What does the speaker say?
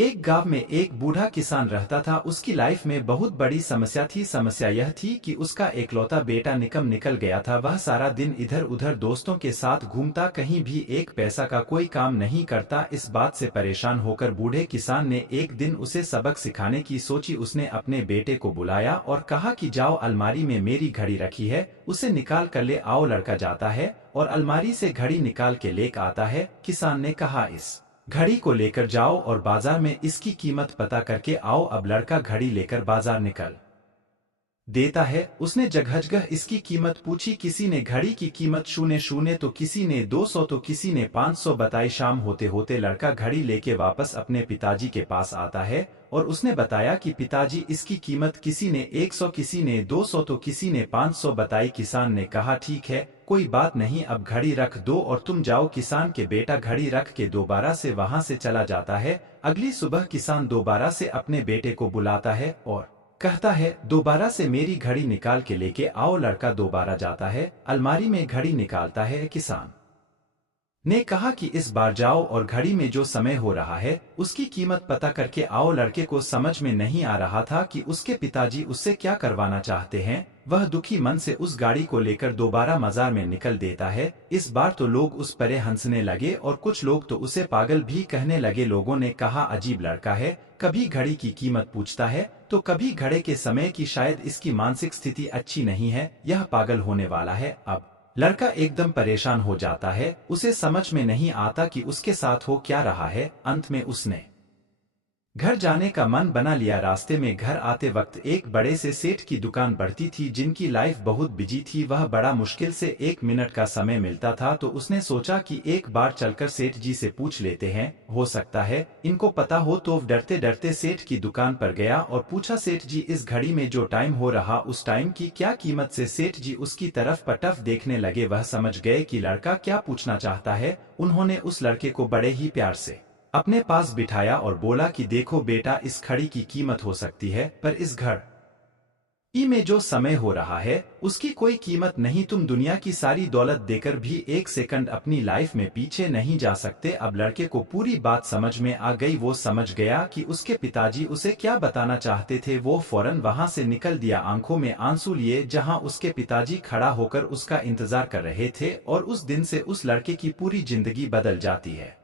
एक गांव में एक बूढ़ा किसान रहता था। उसकी लाइफ में बहुत बड़ी समस्या थी। समस्या यह थी कि उसका एकलौता बेटा निकल गया था। वह सारा दिन इधर उधर दोस्तों के साथ घूमता, कहीं भी एक पैसा का कोई काम नहीं करता। इस बात से परेशान होकर बूढ़े किसान ने एक दिन उसे सबक सिखाने की सोची। उसने अपने बेटे को बुलाया और कहा कि जाओ, अलमारी में मेरी घड़ी रखी है, उसे निकाल कर ले आओ। लड़का जाता है और अलमारी से घड़ी निकाल के लेकर आता है। किसान ने कहा, इस घड़ी को लेकर जाओ और बाजार में इसकी कीमत पता करके आओ। अब लड़का घड़ी लेकर बाजार निकल देता है। उसने जगह इसकी कीमत पूछी। किसी ने घड़ी की कीमत 0 तो किसी ने 200 तो किसी ने 500 बताई। शाम होते होते लड़का घड़ी लेके वापस अपने पिताजी के पास आता है और उसने बताया कि पिताजी, इसकी कीमत किसी ने 100, किसी ने 200 तो किसी ने 500 बताई। किसान ने कहा, ठीक है, कोई बात नहीं, अब घड़ी रख दो और तुम जाओ। किसान के बेटा घड़ी रख के दोबारा से वहां से चला जाता है। अगली सुबह किसान दोबारा से अपने बेटे को बुलाता है और कहता है, दोबारा से मेरी घड़ी निकाल के लेके आओ। लड़का दोबारा जाता है, अलमारी में घड़ी निकालता है। किसान ने कहा कि इस बार जाओ और घड़ी में जो समय हो रहा है उसकी कीमत पता करके आओ। लड़के को समझ में नहीं आ रहा था कि उसके पिताजी उससे क्या करवाना चाहते हैं। वह दुखी मन से उस गाड़ी को लेकर दोबारा बाजार में निकल देता है। इस बार तो लोग उस पर हंसने लगे और कुछ लोग तो उसे पागल भी कहने लगे। लोगों ने कहा, अजीब लड़का है, कभी घड़ी की कीमत पूछता है तो कभी घड़े के समय की। शायद इसकी मानसिक स्थिति अच्छी नहीं है, यह पागल होने वाला है। अब लड़का एकदम परेशान हो जाता है। उसे समझ में नहीं आता कि उसके साथ हो क्या रहा है। अंत में उसने घर जाने का मन बना लिया। रास्ते में घर आते वक्त एक बड़े से सेठ की दुकान पड़ती थी, जिनकी लाइफ बहुत बिजी थी। वह बड़ा मुश्किल से 1 मिनट का समय मिलता था, तो उसने सोचा कि एक बार चलकर सेठ जी से पूछ लेते हैं, हो सकता है इनको पता हो। तो डरते डरते सेठ की दुकान पर गया और पूछा, सेठ जी, इस घड़ी में जो टाइम हो रहा उस टाइम की क्या कीमत से? सेठ जी उसकी तरफ पटफ देखने लगे। वह समझ गए कि लड़का क्या पूछना चाहता है। उन्होंने उस लड़के को बड़े ही प्यार से अपने पास बिठाया और बोला कि देखो बेटा, इस घड़ी की कीमत हो सकती है, पर इस घड़ी में जो समय हो रहा है उसकी कोई कीमत नहीं। तुम दुनिया की सारी दौलत देकर भी 1 सेकंड अपनी लाइफ में पीछे नहीं जा सकते। अब लड़के को पूरी बात समझ में आ गई। वो समझ गया कि उसके पिताजी उसे क्या बताना चाहते थे। वो फौरन वहां से निकल दिया, आंखों में आंसू लिए, जहां उसके पिताजी खड़ा होकर उसका इंतजार कर रहे थे। और उस दिन से उस लड़के की पूरी जिंदगी बदल जाती है।